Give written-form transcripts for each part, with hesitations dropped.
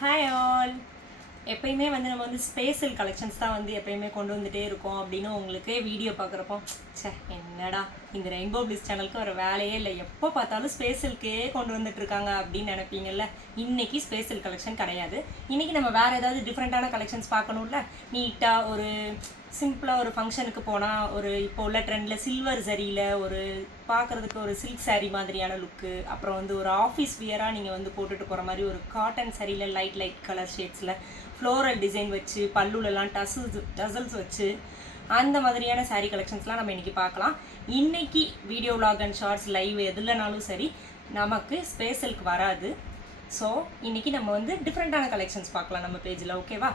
Hi all. எப்பயுமே வந்து நம்ம வந்து ஸ்பேஷல் கலெக்ஷன்ஸ் தான் வந்து எப்பயுமே கொண்டு வந்துட்டே இருக்கோம் அப்படின்னு உங்களுக்கு வீடியோ பார்க்குறப்போ சே என்னடா இந்த ரெயின்போ பிளிஸ் சேனலுக்கு ஒரு வேலையே இல்லை, எப்போ பார்த்தாலும் ஸ்பேஷலுக்கே கொண்டு வந்துட்டு இருக்காங்க அப்படின்னு நினைப்பீங்கல்ல. இன்னைக்கு ஸ்பேஷல் கலெக்ஷன் கிடையாது. இன்னைக்கு நம்ம வேறு ஏதாவது டிஃப்ரெண்ட்டான கலெக்ஷன்ஸ் பார்க்கணும்ல. நீட்டாக ஒரு சிம்பிளாக ஒரு ஃபங்க்ஷனுக்கு போனால் ஒரு இப்போ உள்ள ட்ரெண்டில் சில்வர் சரியில் ஒரு பார்க்குறதுக்கு ஒரு சில்க் சாரீ மாதிரியான லுக்கு, அப்புறம் வந்து ஒரு ஆஃபீஸ் வியராக நீங்கள் வந்து போட்டுட்டு போகிற மாதிரி ஒரு காட்டன் சரியில் லைட் கலர் ஷேட்ஸில் ஃப்ளோரல் டிசைன் வச்சு பல்லுலலாம் டசல்ஸ் வச்சு அந்த மாதிரியான சாரீ கலெக்ஷன்ஸ்லாம் நம்ம இன்றைக்கி பார்க்கலாம். இன்றைக்கி video vlog and shorts live எதுலனாலும் சரி நமக்கு ஸ்பேஷலுக்கு வராது. ஸோ இன்றைக்கி நம்ம வந்து டிஃப்ரெண்ட்டான கலெக்ஷன்ஸ் பார்க்கலாம் நம்ம பேஜில். ஓகேவா?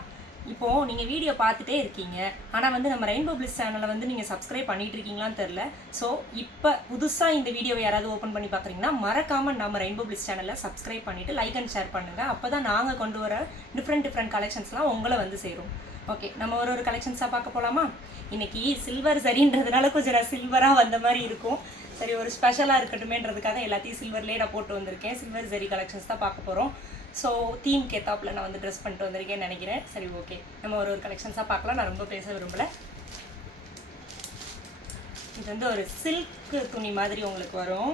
இப்போது நீங்கள் வீடியோ பார்த்துட்டே இருக்கீங்க, ஆனால் வந்து நம்ம ரெயின்போ பிளிஸ் சேனலை வந்து நீங்கள் சப்ஸ்கிரைப் பண்ணிட்டு இருக்கீங்களான்னு தெரில. ஸோ இப்போ புதுசாக இந்த வீடியோவை யாராவது ஓப்பன் பண்ணி பார்க்குறீங்கன்னா மறக்காமல் நம்ம ரெயின்போ பிளிஸ் சேனலை சப்ஸ்கிரைப் பண்ணிவிட்டு லைக் அண்ட் ஷேர் பண்ணுங்கள். அப்போ தான் நாங்கள் கொண்டு வர டிஃப்ரெண்ட் கலெக்ஷன்ஸ்லாம் உங்களை வந்து சேரும். ஓகே, நம்ம ஒரு கலெக்ஷன்ஸாக பார்க்க போகலாமா? இன்றைக்கி சில்வர் சரின்றதுனால கொஞ்சம் நான் சில்வராக வந்த மாதிரி இருக்கும். சரி, ஒரு ஸ்பெஷலாக இருக்கட்டுமேன்றதுக்காக எல்லாத்தையும் சில்வர்லேயே நான் போட்டு வந்திருக்கேன். சில்வர் சரி கலெக்ஷன்ஸ் தான் பார்க்க போகிறோம். ஸோ தீம் கேத்தாப்பில் நான் வந்து ட்ரெஸ் பண்ணிட்டு வந்திருக்கேன்னு நினைக்கிறேன். சரி, ஓகே, நம்ம ஒரு கலெக்ஷன்ஸாக பார்க்கலாம். நான் ரொம்ப பேச விரும்பலை. இது வந்து ஒரு சில்க் துணி மாதிரி உங்களுக்கு வரும்.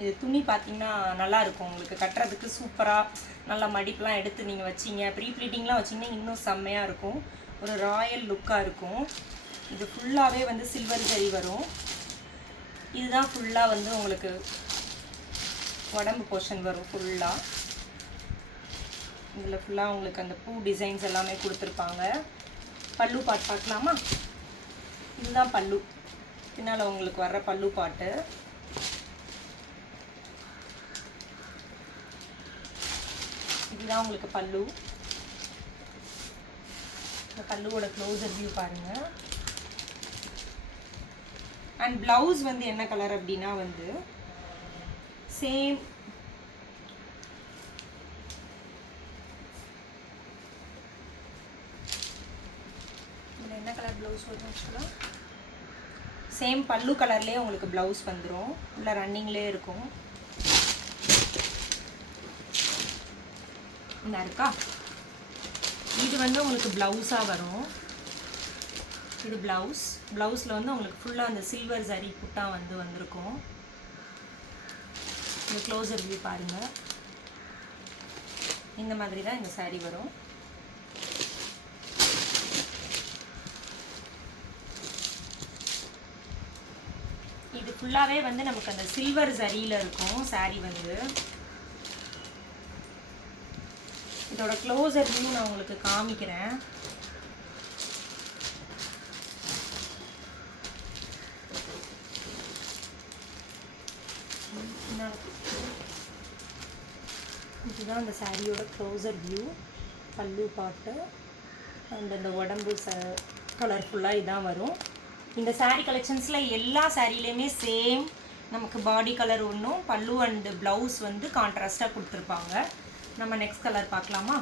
இது துணி பார்த்திங்கன்னா நல்லாயிருக்கும், உங்களுக்கு கட்டுறதுக்கு சூப்பராக நல்லா மடிப்பெலாம் எடுத்து நீங்கள் வச்சிங்க, ப்ரீ ப்ளீட்டிங்லாம் வச்சிங்கன்னா இன்னும் செம்மையாக இருக்கும். ஒரு ராயல் லுக்காக இருக்கும். இது ஃபுல்லாகவே வந்து சில்வர் ஜரி வரும். இதுதான் ஃபுல்லாக வந்து உங்களுக்கு உடம்பு போர்ஷன் வரும். ஃபுல்லாக இதில் ஃபுல்லாக உங்களுக்கு அந்த பூ டிசைன்ஸ் எல்லாமே கொடுத்துருப்பாங்க. பல்லு பாட்டு பார்க்கலாமா? இதுதான் பல்லு, பின்னால் உங்களுக்கு வர்ற பல்லு பாட்டு. இதுதான் உங்களுக்கு பல்லு. இந்த பல்லுவோட க்ளோசர் வியூ பாருங்கள். அண்ட் ப்ளவுஸ் வந்து என்ன கலர் அப்படின்னா வந்து சேம் இதில் என்ன கலர் ப்ளவுஸ் வரும் ஆக்சுவலாக சேம் பல்லு கலர்லேயே உங்களுக்கு ப்ளவுஸ் வந்துடும். உள்ள ரன்னிங்லேயே இருக்கும். இந்த இருக்கா, இது வந்து உங்களுக்கு ப்ளவுஸாக வரும். இது ப்ளவுஸில் வந்து உங்களுக்கு ஃபுல்லாக அந்த சில்வர் சரி புட்டா வந்து வந்திருக்கும். இந்த க்ளோசர் வியூ பாருங்கள். இந்த மாதிரி தான் இந்த சாரீ வரும். இது ஃபுல்லாகவே வந்து நமக்கு அந்த சில்வர் சரியில் இருக்கும் சாரீ வந்து. இதோட க்ளோசர் வியூ நான் உங்களுக்கு காமிக்கிறேன். இதுதான் அந்த சாரியோட க்ளோசர் வியூ. பல்லு பாட்டு அண்ட் அந்த உடம்பு கலர்ஃபுல்லாக இதான் வரும். இந்த சாரீ கலெக்ஷன்ஸில் எல்லா சாரீலையுமே சேம் நமக்கு பாடி கலர் ஒன்றும் பல்லு அண்டு ப்ளவுஸ் வந்து கான்ட்ராஸ்டாக கொடுத்துருப்பாங்க. நம்ம நெக்ஸ்ட் கலர் பார்க்கலாமா?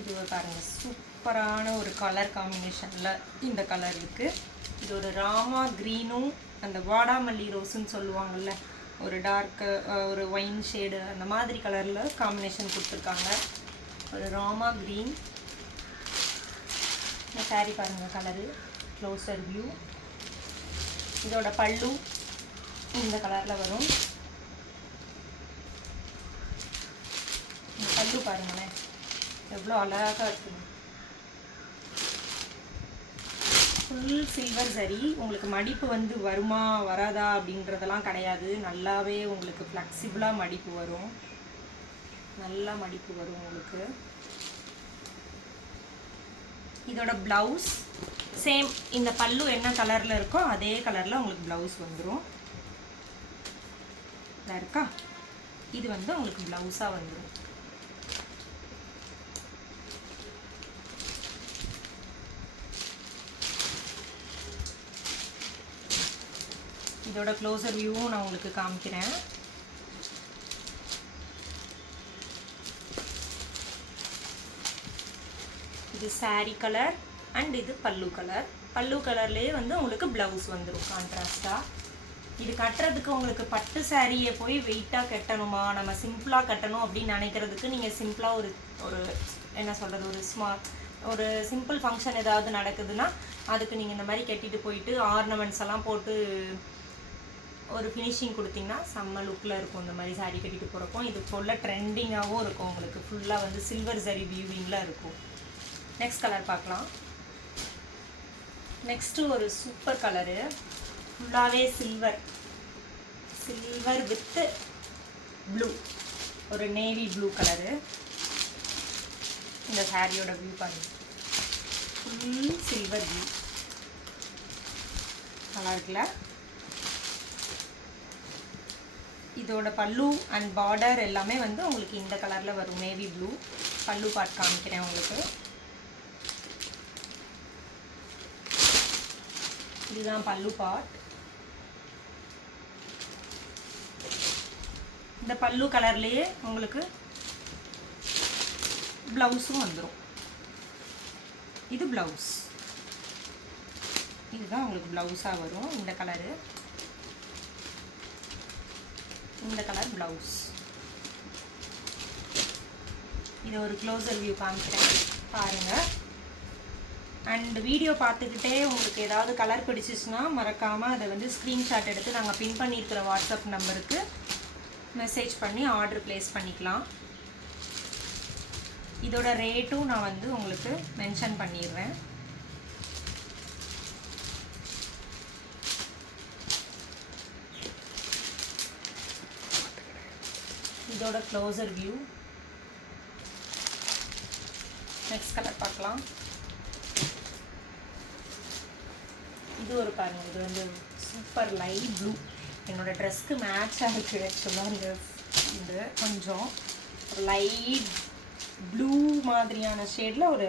இது பாருங்கள், சூப்பரான ஒரு கலர் காம்பினேஷனில் இந்த கலர் இருக்குது. இது ஒரு ராமா க்ரீனும் அந்த வாடாமல்லி ரோஸுன்னு சொல்லுவாங்கள்ல, ஒரு டார்க்கு ஒரு ஒயின் ஷேடு அந்த மாதிரி கலரில் காம்பினேஷன் கொடுத்துருக்காங்க. ஒரு ராமா க்ரீன். இந்த சாரீ பாருங்கள் கலரு, க்ளோசர் வியூ. இதோட பல்லு இந்த கலரில் வரும். இந்த பல்லு பாருங்களேன் எவ்வளோ அழகாக இருக்குது. ஃபுல் சில்வர் சரி. உங்களுக்கு மடிப்பு வந்து வருமா வராதா அப்படின்றதெல்லாம் கிடையாது. நல்லாவே உங்களுக்கு ஃப்ளெக்சிபிளாக மடிப்பு வரும். நல்லா மடிப்பு வரும் உங்களுக்கு. இதோட ப்ளவுஸ் சேம் இந்த பல்லு என்ன கலரில் இருக்கோ அதே கலரில் உங்களுக்கு ப்ளவுஸ் வந்துடும். இதாக இருக்கா, இது வந்து உங்களுக்கு ப்ளவுஸாக வந்துடும். இதோட க்ளோசர் வியூவும் நான் உங்களுக்கு காமிக்கிறேன். இது சாரீ கலர் அண்ட் இது பல்லு கலர். பல்லு கலர்லேயே வந்து உங்களுக்கு ப்ளவுஸ் வந்துடும் கான்ட்ராஸ்டாக. இது கட்டுறதுக்கு உங்களுக்கு பட்டு சாரியை போய் வெயிட்டாக கட்டணுமா, நம்ம சிம்பிளாக கட்டணும் அப்படின்னு நினைக்கிறதுக்கு நீங்கள் சிம்பிளாக ஒரு ஒரு என்ன சொல்கிறது, ஒரு சிம்பிள் ஃபங்க்ஷன் ஏதாவது நடக்குதுன்னா அதுக்கு நீங்கள் இந்த மாதிரி கட்டிட்டு போயிட்டு ஆர்னமெண்ட்ஸ் எல்லாம் போட்டு ஒரு ஃபினிஷிங் கொடுத்தீங்கன்னா செம்ம லுக்கில் இருக்கும். இந்த மாதிரி சாரீ கட்டிட்டு போகிறப்போ இது சொல்ல ட்ரெண்டிங்காகவும் இருக்கும். உங்களுக்கு ஃபுல்லாக வந்து சில்வர் சரி வியூவிங்கில் இருக்கும். நெக்ஸ்ட் கலர் பார்க்கலாம். நெக்ஸ்ட்டு ஒரு சூப்பர் கலரு, ஃபுல்லாகவே சில்வர் வித்து ப்ளூ, ஒரு நேவி ப்ளூ கலரு. இந்த சாரியோட வியூ பாருங்க, ஃபுல் சில்வர் வியூ நல்லா இருக்குல்ல. இதோட பல்லு அண்ட் பார்டர் எல்லாமே வந்து உங்களுக்கு இந்த கலரில் வரும், நேவி ப்ளூ. பல்லு பார்ட் காமிக்கிறேன் உங்களுக்கு. இதுதான் பல்லு பார்ட். இந்த பல்லு கலர்லேயே உங்களுக்கு ப்ளவுஸும் வந்துடும். இது ப்ளவுஸ், இதுதான் உங்களுக்கு ப்ளவுஸாக வரும். இந்த கலரு, இந்த கலர் ப்ளவுஸ். இதை ஒரு க்ளோசர் வியூ காமிக்கிறேன் பாருங்கள். அண்ட் வீடியோ பார்த்துக்கிட்டே உங்களுக்கு ஏதாவது கலர் பிடிச்சிச்சுன்னா மறக்காமல் அதை வந்து ஸ்க்ரீன்ஷாட் எடுத்து நாங்கள் பின் பண்ணியிருக்கிற வாட்ஸ்அப் நம்பருக்கு மெசேஜ் பண்ணி ஆர்டர் ப்ளேஸ் பண்ணிக்கலாம். இதோட ரேட்டும் நான் வந்து உங்களுக்கு மென்ஷன் பண்ணிடுறேன். இதோட க்ளோசர் வியூ. நெக்ஸ்ட் கலர் பார்க்கலாம். இது ஒரு பாருங்க, இது வந்து சூப்பர் லைட் ப்ளூ, என்னோட ட்ரெஸ்க்கு மேட்சாக இருக்குது ஆக்சுவலாக. இது கொஞ்சம் லைட் ப்ளூ மாதிரியான ஷேடில் ஒரு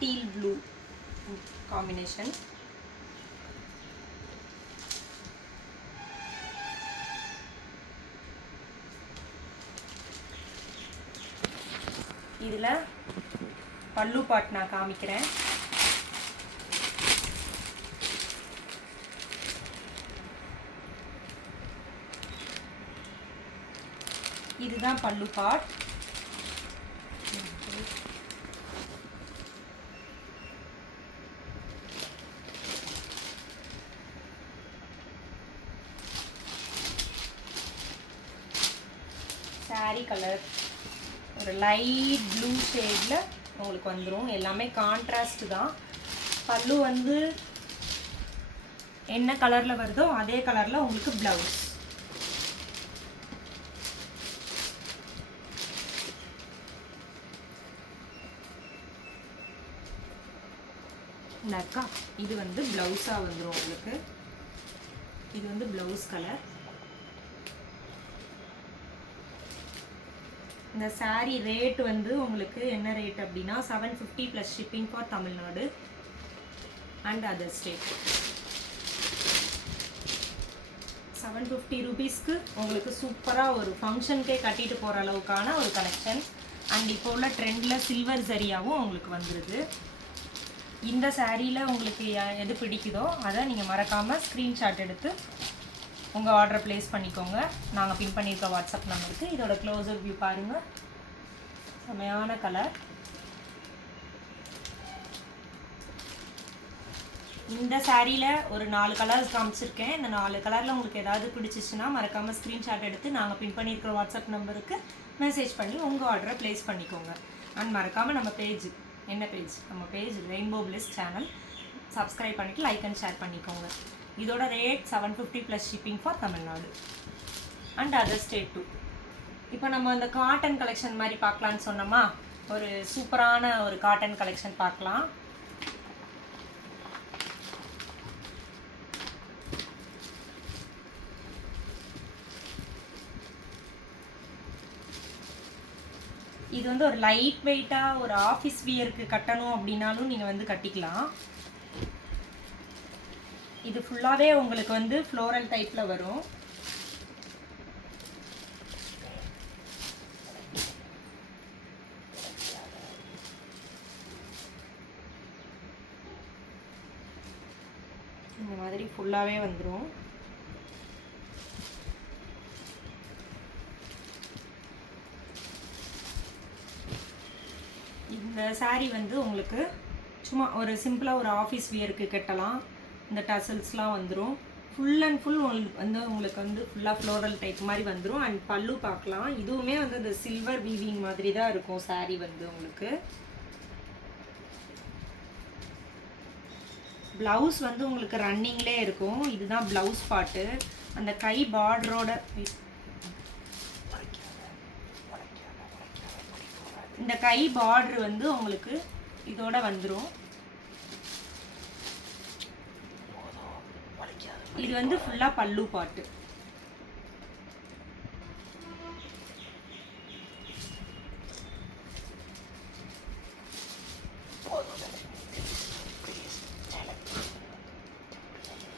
டீல் ப்ளூ காம்பினேஷன். இதில் பல்லு பாட் நான் காமிக்கிறேன். இதுதான் பல்லு பார்ட். சாரி கலர் ஒரு லைட் ப்ளூ ஷேடில் உங்களுக்கு வந்துடும். எல்லாமே கான்ட்ராஸ்ட் தான். பல்லு வந்து என்ன கலரில் வருதோ அதே கலரில் உங்களுக்கு ப்ளவுஸ். அக்கா இது வந்து ப்ளவுஸாக வந்துடும் உங்களுக்கு. இது வந்து ப்ளவுஸ் கலர். இந்த சாரீ ரேட் வந்து உங்களுக்கு என்ன ரேட் அப்படின்னா 750 plus shipping for Tamil Nadu and other state. 750 ருபீஸ்க்கு உங்களுக்கு சூப்பராக ஒரு ஃபங்க்ஷனுக்கே கட்டிட்டு போகிற அளவுக்கான ஒரு கலெக்ஷன். அண்ட் இப்போ உள்ள ட்ரெண்டில் சில்வர் சரியாகவும் உங்களுக்கு வந்துடுது. இந்த சாரியில் உங்களுக்கு எது பிடிக்குதோ அதை நீங்கள் மறக்காமல் ஸ்க்ரீன்ஷாட் எடுத்து உங்கள் ஆர்டரை ப்ளேஸ் பண்ணிக்கோங்க. நாங்கள் பின் பண்ணியிருக்க வாட்ஸ்அப் நம்பருக்கு. இதோட க்ளோசர் வியூ பாருங்கள், செமையான கலர். இந்த சாரியில் ஒரு 4 கலர்ஸ் காமிச்சிருக்கேன். இந்த 4 கலரில் உங்களுக்கு ஏதாவது பிடிச்சிச்சுன்னா மறக்காமல் ஸ்க்ரீன்ஷாட் எடுத்து நாங்கள் பின் பண்ணியிருக்கிற வாட்ஸ்அப் நம்பருக்கு மெசேஜ் பண்ணி உங்கள் ஆர்டரை ப்ளேஸ் பண்ணிக்கோங்க. அண்ட் மறக்காமல் நம்ம பேஜ், என்ன பேஜ், நம்ம page rainbow bliss channel subscribe பண்ணிவிட்டு லைக் அண்ட் ஷேர் பண்ணிக்கோங்க. இதோட rate 750 plus shipping for Tamil Nadu and other state too. இப்போ நம்ம அந்த காட்டன் கலெக்ஷன் மாதிரி பார்க்கலான்னு சொன்னோமா, ஒரு சூப்பரான ஒரு காட்டன் கலெக்ஷன் பார்க்கலாம். இது வந்து ஒரு லைட் வெயிட்டாக ஒரு ஆஃபீஸ் வியருக்கு கட்டணும் அப்படின்னாலும் நீங்கள் வந்து கட்டிக்கலாம். இது ஃபுல்லாகவே உங்களுக்கு வந்து ஃப்ளோரல் டைப்பில் வரும். இந்த மாதிரி ஃபுல் ஃபுல்லாகவே வந்துடும். இந்த saree வந்து உங்களுக்கு சும்மா ஒரு சிம்பிளாக ஒரு ஆஃபீஸ் வியருக்கு கட்டலாம். இந்த டசல்ஸ்லாம் வந்துடும். ஃபுல் அண்ட் ஃபுல் உங்களுக்கு வந்து ஃபுல்லாக ஃப்ளோரல் டைப் மாதிரி வந்துடும். அண்ட் பல்லு பார்க்கலாம். இதுவுமே வந்து இந்த சில்வர் வீவிங் மாதிரி தான் இருக்கும் saree வந்து உங்களுக்கு. ப்ளவுஸ் வந்து உங்களுக்கு ரன்னிங்லேயே இருக்கும். இதுதான் ப்ளவுஸ் பார்ட்டு. அந்த கை பார்டரோட இந்த கை பார்டர் வந்து உங்களுக்கு இதோட வந்துடும். இது வந்து ஃபுல்லா பல்லு பாட்டு.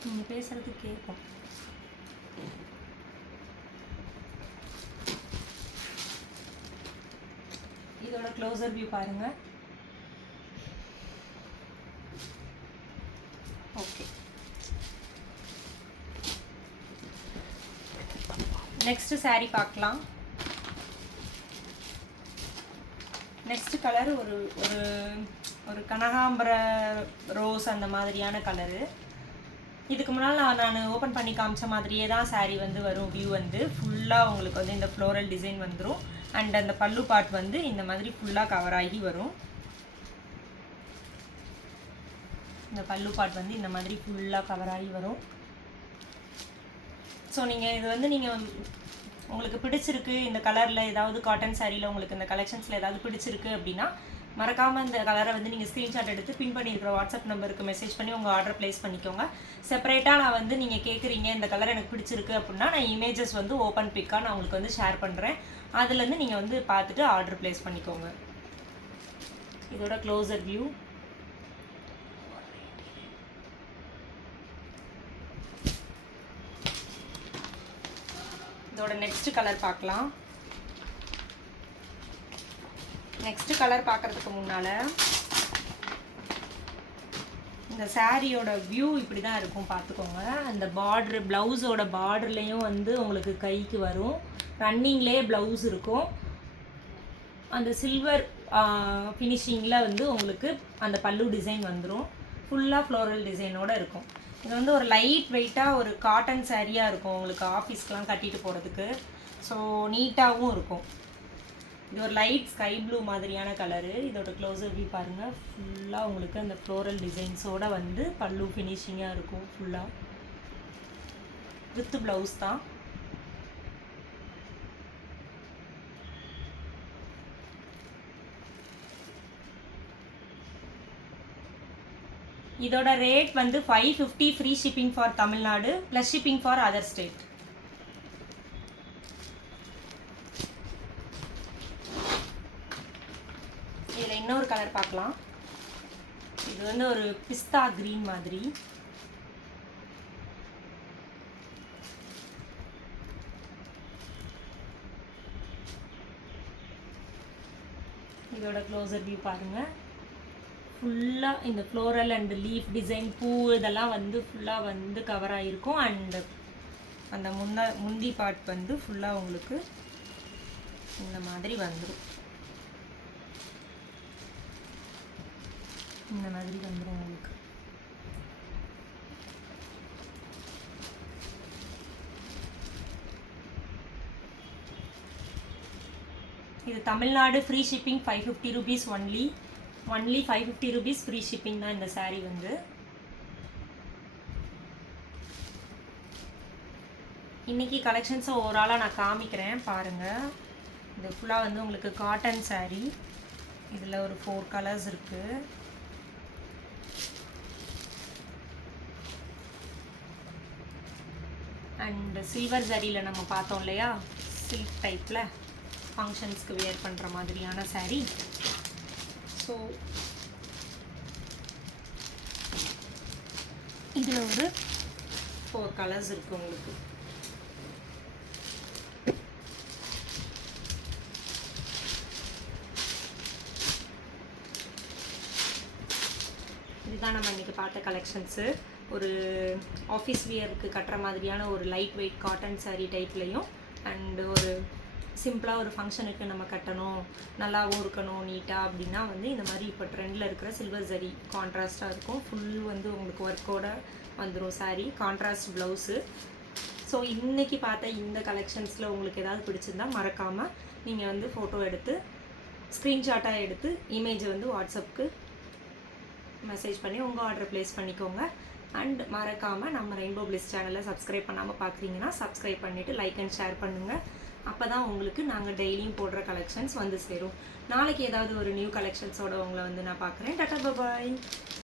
நீங்க பேசுறது கேட்கும். இதோட க்ளோசர் வியூ பாருங்க. ஓகே, நெக்ஸ்ட் saree பார்க்கலாம். நெக்ஸ்ட் கலர் ஒரு ஒரு ஒரு கனகாம்பர ரோஸ் அந்த மாதிரியான கலரு. இதுக்கு முன்னால் நான் ஓப்பன் பண்ணி காமிச்ச மாதிரியே தான் saree வந்து வரும். வியூ வந்து ஃபுல்லாக உங்களுக்கு வந்து இந்த ஃப்ளோரல் டிசைன் வந்துடும். அண்ட் அந்த பல்லு பார்ட் வந்து இந்த மாதிரி ஃபுல்லாக கவர் ஆகி வரும். இந்த பல்லு பார்ட் வந்து இந்த மாதிரி ஃபுல்லாக கவர் ஆகி வரும். ஸோ நீங்கள் இது வந்து நீங்கள் உங்களுக்கு பிடிச்சிருக்கு, இந்த கலரில் ஏதாவது காட்டன் சாரியில் உங்களுக்கு இந்த கலெக்ஷன்ஸில் ஏதாவது பிடிச்சிருக்கு அப்படின்னா மறக்காமல் இந்த கலரை வந்து நீங்கள் ஸ்க்ரீன்ஷாட் எடுத்து பின் பண்ணியிருக்கிற வாட்ஸ்அப் நம்பருக்கு மெசேஜ் பண்ணி உங்கள் ஆர்டர் ப்ளேஸ் பண்ணிக்கோங்க. செப்பரேட்டாக நான் வந்து நீங்கள் கேட்குறீங்க இந்த கலர் எனக்கு பிடிச்சிருக்கு அப்படின்னா நான் இமேஜஸ் வந்து ஓப்பன் பிக்காக நான் உங்களுக்கு வந்து ஷேர் பண்ணுறேன். அதுலேருந்து நீங்கள் வந்து பார்த்துட்டு ஆர்டர் ப்ளேஸ் பண்ணிக்கோங்க. இதோட க்ளோசர் வியூ. இதோட நெக்ஸ்ட் கலர் பார்க்கலாம். நெக்ஸ்ட் கலர் பார்க்குறதுக்கு முன்னால் இந்த சாரியோட வியூ இப்படி தான் இருக்கும் பார்த்துக்கோங்க. அந்த பார்ட்ரு ப்ளவுஸோட பார்டர்லேயும் வந்து உங்களுக்கு கைக்கு வரும். ரன்னிங்லேயே ப்ளவுஸ் இருக்கும். அந்த சில்வர் ஃபினிஷிங்கில் வந்து உங்களுக்கு அந்த பல்லு டிசைன் வந்துடும். ஃபுல்லாக ஃப்ளோரல் டிசைனோடு இருக்கும். இது வந்து ஒரு லைட் வெயிட்டாக ஒரு காட்டன் சாரியாக இருக்கும் உங்களுக்கு ஆஃபீஸ்க்கெலாம் கட்டிட்டு போகிறதுக்கு. ஸோ நீட்டாகவும் இருக்கும். இது ஒரு லைட் ஸ்கை ப்ளூ மாதிரியான கலரு. இதோட க்ளோசர் வியூ பாருங்கள். ஃபுல்லாக உங்களுக்கு அந்த ஃப்ளோரல் டிசைன்ஸோடு வந்து பல்லு ஃபினிஷிங்காக இருக்கும். ஃபுல்லாக வித் ப்ளவுஸ் தான். இதோட ரேட் வந்து 550 free shipping for Tamil Nadu plus shipping for other state. இதில் இன்னொரு கலர் பார்க்கலாம். இது வந்து ஒரு பிஸ்தா கிரீன் மாதிரி. இதோட க்ளோசர் வியூ பாருங்கள். ஃபுல்லாக இந்த ஃப்ளோரல் அண்ட் லீஃப் டிசைன் பூ இதெல்லாம் வந்து ஃபுல்லாக வந்து கவர் ஆகிருக்கும். அண்ட் அந்த முந்தி பார்ட் வந்து ஃபுல்லாக உங்களுக்கு இந்த மாதிரி வந்துடும். இந்த மாதிரி வந்துடும் உங்களுக்கு. இது Tamil Nadu free shipping 550 rupees only 550 rupees free shipping தான் இந்த saree வந்து. இன்றைக்கி கலெக்ஷன்ஸை ஓவராலாக நான் காமிக்கிறேன் பாருங்கள். இது ஃபுல்லாக வந்து உங்களுக்கு காட்டன் saree. இதில் ஒரு 4 கலர்ஸ் இருக்குது. அண்ட் சில்வர் ஜரியில் நம்ம பார்த்தோம் இல்லையா, சில்க் டைப்பில் ஃபங்க்ஷன்ஸ்க்கு வியர் பண்ணுற மாதிரியான saree. ஸோ இதில் ஒரு 4 கலர்ஸ் இருக்குது உங்களுக்கு. இதுதான் நம்ம இன்றைக்கி பார்த்த கலெக்ஷன்ஸு. ஒரு ஆஃபீஸ் வியருக்கு கட்டுற மாதிரியான ஒரு லைட் வெயிட் காட்டன் saree டைப்லையும் அண்டு ஒரு சிம்பிளாக ஒரு ஃபங்க்ஷனுக்கு நம்ம கட்டணும், நல்லாவும் இருக்கணும் நீட்டாக அப்படின்னா வந்து இந்த மாதிரி இப்போ ட்ரெண்டில் இருக்கிற சில்வர் ஜரி கான்ட்ராஸ்ட்டாக இருக்கும். ஃபுல் வந்து உங்களுக்கு ஒர்க்கோட வந்துடும் saree, கான்ட்ராஸ்ட் ப்ளவுஸு. ஸோ இன்றைக்கி பார்த்த இந்த கலெக்ஷன்ஸில் உங்களுக்கு ஏதாவது பிடிச்சிருந்தா மறக்காமல் நீங்கள் வந்து ஃபோட்டோ எடுத்து ஸ்க்ரீன்ஷாட்டாக எடுத்து இமேஜை வந்து வாட்ஸ்அப்புக்கு மெசேஜ் பண்ணி உங்கள் ஆர்டர் ப்ளேஸ் பண்ணிக்கோங்க. அண்ட் மறக்காமல் நம்ம ரெயின்போ பிளிஸ் சேனலை சப்ஸ்கிரைப் பண்ணாமல் பார்க்குறீங்கன்னா சப்ஸ்கிரைப் பண்ணிவிட்டு லைக் அண்ட் ஷேர் பண்ணுங்கள். அப்போ தான் உங்களுக்கு நாங்கள் டெய்லியும் போடுற கலெக்ஷன்ஸ் வந்து சேரும். நாளைக்கு ஏதாவது ஒரு நியூ கலெக்ஷன்ஸோடு உங்களை வந்து நான் பார்க்குறேன். டாடா பாய்.